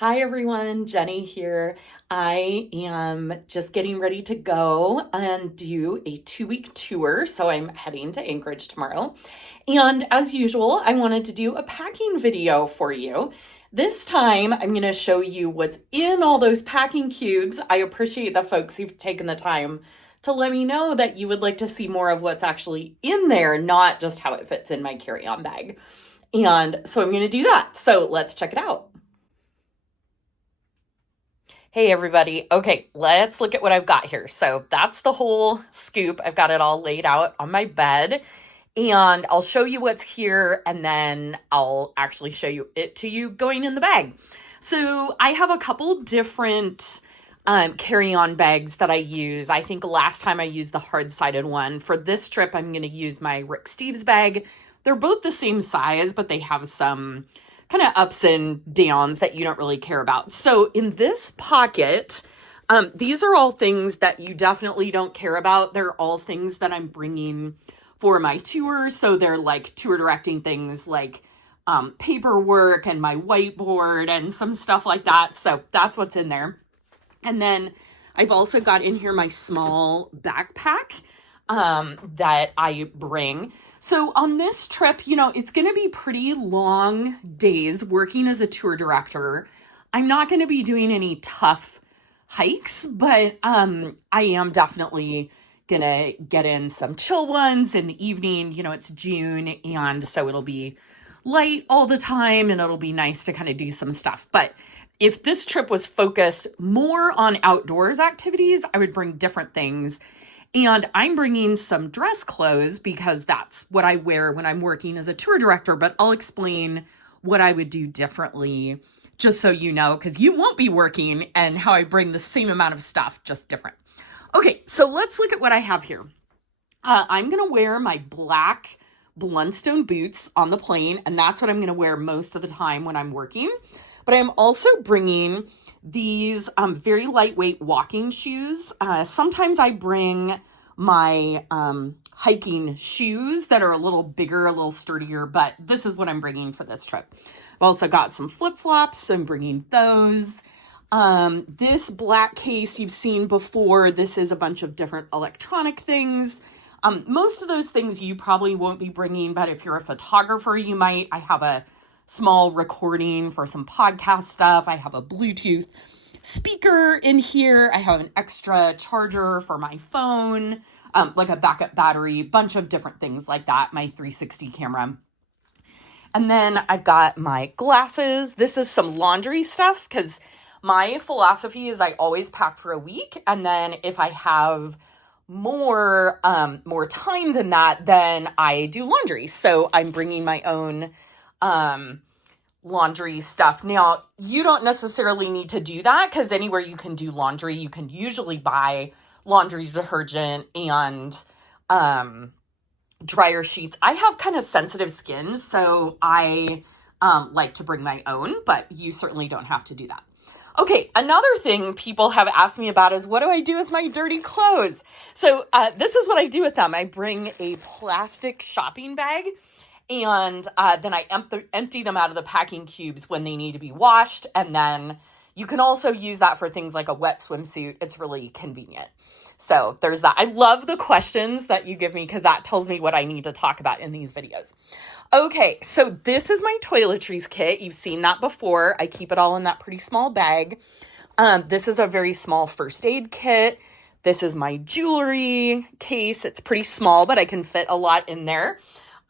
Hi everyone, Jenny here. I am just getting ready to go and do a 2 week tour. So I'm heading to Anchorage tomorrow. And as usual, I wanted to do a packing video for you. This time, I'm going to show you what's in all those packing cubes. I appreciate the folks who've taken the time to let me know that you would like to see more of what's actually in there, not just how it fits in my carry-on bag. And so I'm going to do that. So let's check it out. Hey everybody. Okay, let's look at what I've got here. So that's the whole scoop. I've got it all laid out on my bed and I'll show you what's here and then I'll actually show you it to you going in the bag. So I have a couple different carry-on bags that I use. I think last time I used the hard-sided one. For this trip, I'm going to use my Rick Steves bag. They're both the same size, but they have some kind of ups and downs that you don't really care about. So in this pocket, these are all things that you definitely don't care about. They're all things that I'm bringing for my tour. So they're like tour directing things like paperwork and my whiteboard and some stuff like that. So that's what's in there. And then I've also got in here my small backpack that I bring. So on this trip, it's going to be pretty long days working as a tour director. I'm not going to be doing any tough hikes, but I am definitely going to get in some chill ones in the evening. It's June, and so it'll be light all the time, and it'll be nice to kind of do some stuff. But if this trip was focused more on outdoors activities, I would bring different things. And I'm bringing some dress clothes because that's what I wear when I'm working as a tour director, but I'll explain what I would do differently just so you know, because you won't be working and how I bring the same amount of stuff, just different. Okay, so let's look at what I have here. I'm going to wear my black Blundstone boots on the plane, and that's what I'm going to wear most of the time when I'm working. But I'm also bringing these very lightweight walking shoes. Sometimes I bring my hiking shoes that are a little bigger, a little sturdier, but this is what I'm bringing for this trip. I've also got some flip-flops, so I'm bringing those. This black case you've seen before. This is a bunch of different electronic things. Most of those things you probably won't be bringing, but if you're a photographer, you might. I have a small recording for some podcast stuff. I have a Bluetooth speaker in here. I have an extra charger for my phone, like a backup battery, bunch of different things like that, my 360 camera. And then I've got my glasses. This is some laundry stuff because my philosophy is I always pack for a week. And then if I have more time than that, then I do laundry. So I'm bringing my own laundry stuff. Now, you don't necessarily need to do that because anywhere you can do laundry, you can usually buy laundry detergent and dryer sheets. I have kind of sensitive skin, so I like to bring my own, but you certainly don't have to do that. Okay, another thing people have asked me about is what do I do with my dirty clothes? So this is what I do with them. I bring a plastic shopping bag, and then I empty them out of the packing cubes when they need to be washed. And then you can also use that for things like a wet swimsuit. It's really convenient. So there's that. I love the questions that you give me because that tells me what I need to talk about in these videos. Okay, so this is my toiletries kit. You've seen that before. I keep it all in that pretty small bag. This is a very small first aid kit. This is my jewelry case. It's pretty small, but I can fit a lot in there.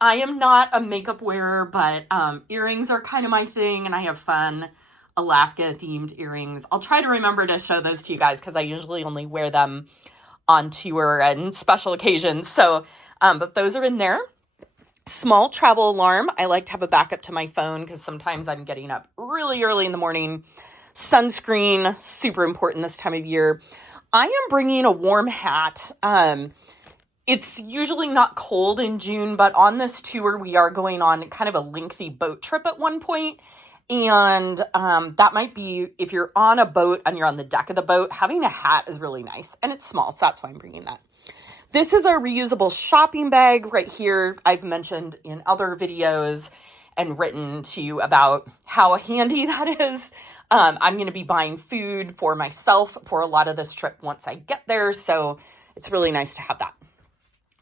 I am not a makeup wearer, but earrings are kind of my thing, and I have fun Alaska-themed earrings. I'll try to remember to show those to you guys because I usually only wear them on tour and special occasions. So, but those are in there. Small travel alarm. I like to have a backup to my phone because sometimes I'm getting up really early in the morning. Sunscreen, super important this time of year. I am bringing a warm hat. It's usually not cold in June, but on this tour, we are going on kind of a lengthy boat trip at one point. And that might be, if you're on a boat and you're on the deck of the boat, having a hat is really nice. And it's small, so that's why I'm bringing that. This is a reusable shopping bag right here. I've mentioned in other videos and written to you about how handy that is. I'm going to be buying food for myself for a lot of this trip once I get there. So it's really nice to have that.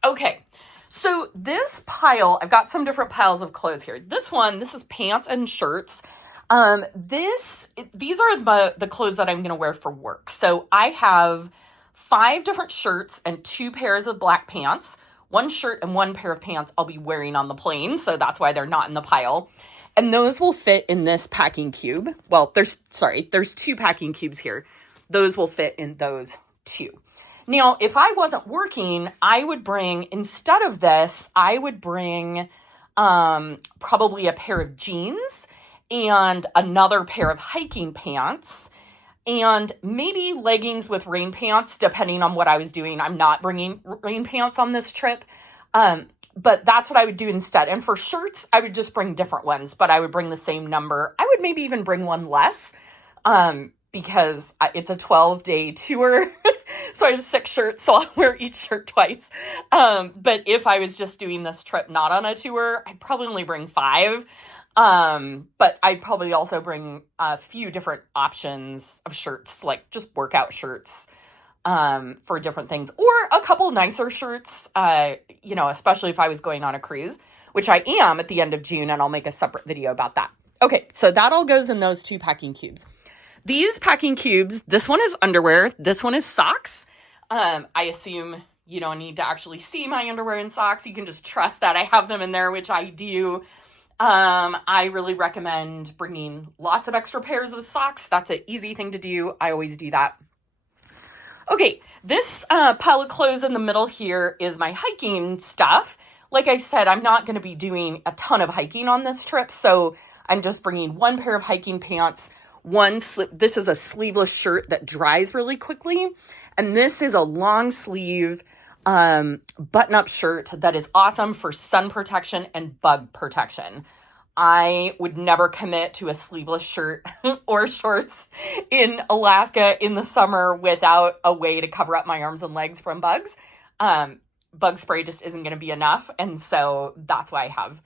Okay. So this pile, I've got some different piles of clothes here. This is pants and shirts. These are the clothes that I'm going to wear for work. So I have 5 different shirts and 2 pairs of black pants. 1 shirt and 1 pair of pants I'll be wearing on the plane. So that's why they're not in the pile. And those will fit in this packing cube. Well, there's 2 packing cubes here. Those will fit in those 2. Now, if I wasn't working, I would bring, instead of this, I would bring probably a pair of jeans and another pair of hiking pants and maybe leggings with rain pants, depending on what I was doing. I'm not bringing rain pants on this trip, but that's what I would do instead. And for shirts, I would just bring different ones, but I would bring the same number. I would maybe even bring one less because it's a 12-day tour. So I have 6 shirts, so I'll wear each shirt twice. But if I was just doing this trip not on a tour, I'd probably only bring 5. But I'd probably also bring a few different options of shirts, like just workout shirts for different things, or a couple nicer shirts, especially if I was going on a cruise, which I am at the end of June, and I'll make a separate video about that. Okay, so that all goes in those 2 packing cubes. These packing cubes, this one is underwear, this one is socks. I assume you don't need to actually see my underwear and socks. You can just trust that I have them in there, which I do. I really recommend bringing lots of extra pairs of socks. That's an easy thing to do. I always do that. Okay, this pile of clothes in the middle here is my hiking stuff. Like I said, I'm not going to be doing a ton of hiking on this trip, so I'm just bringing 1 pair of hiking pants. This is a sleeveless shirt that dries really quickly. And this is a long sleeve button-up shirt that is awesome for sun protection and bug protection. I would never commit to a sleeveless shirt or shorts in Alaska in the summer without a way to cover up my arms and legs from bugs. Bug spray just isn't going to be enough. And so that's why I have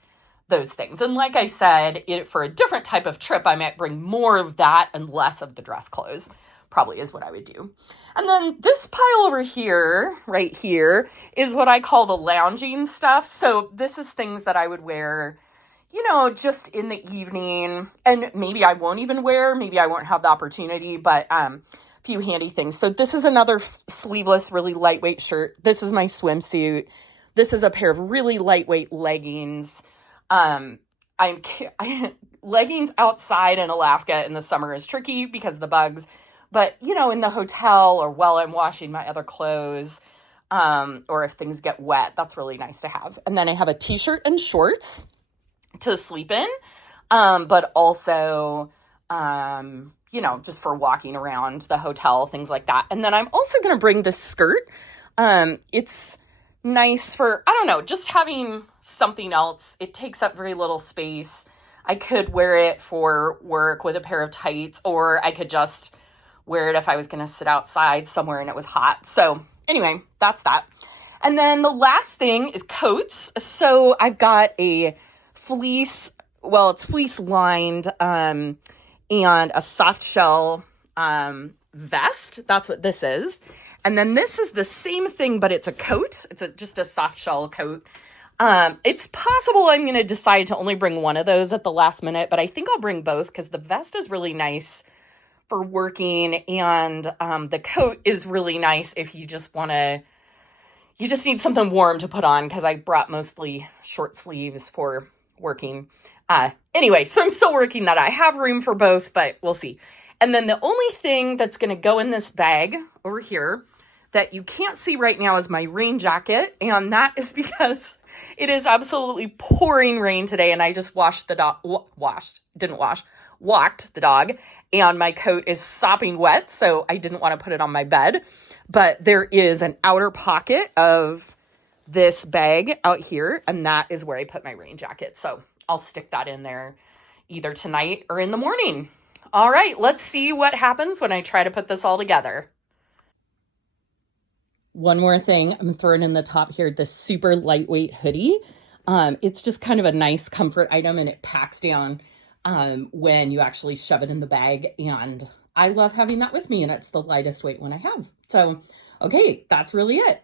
those things. And like I said, for a different type of trip, I might bring more of that and less of the dress clothes, probably is what I would do. And then this pile over here, right here, is what I call the lounging stuff. So this is things that I would wear, just in the evening, and maybe I won't even wear, maybe I won't have the opportunity, but a few handy things. So this is another sleeveless, really lightweight shirt. This is my swimsuit. This is a pair of really lightweight leggings. Leggings outside in Alaska in the summer is tricky because of the bugs, but in the hotel or while I'm washing my other clothes, or if things get wet, that's really nice to have. And then I have a t-shirt and shorts to sleep in, but also, just for walking around the hotel, things like that. And then I'm also going to bring this skirt. It's nice for, just having something else. It takes up very little space. I could wear it for work with a pair of tights, or I could just wear it if I was going to sit outside somewhere and it was hot. So anyway, that's that. And then the last thing is coats. So I've got a fleece, it's fleece lined, and a soft shell vest. That's what this is. And then this is the same thing, but it's a coat. It's just a soft shell coat. It's possible I'm going to decide to only bring one of those at the last minute, but I think I'll bring both because the vest is really nice for working, and the coat is really nice if you just need something warm to put on, because I brought mostly short sleeves for working. Anyway, so I'm still working that. I have room for both, but we'll see. And then the only thing that's going to go in this bag over here that you can't see right now is my rain jacket. And that is because it is absolutely pouring rain today. And I just walked the dog, and my coat is sopping wet. So I didn't want to put it on my bed, but there is an outer pocket of this bag out here. And that is where I put my rain jacket. So I'll stick that in there either tonight or in the morning. All right, let's see what happens when I try to put this all together. One more thing, I'm throwing in the top here, this super lightweight hoodie. It's just kind of a nice comfort item, and it packs down when you actually shove it in the bag. And I love having that with me, and it's the lightest weight one I have. So, okay, that's really it.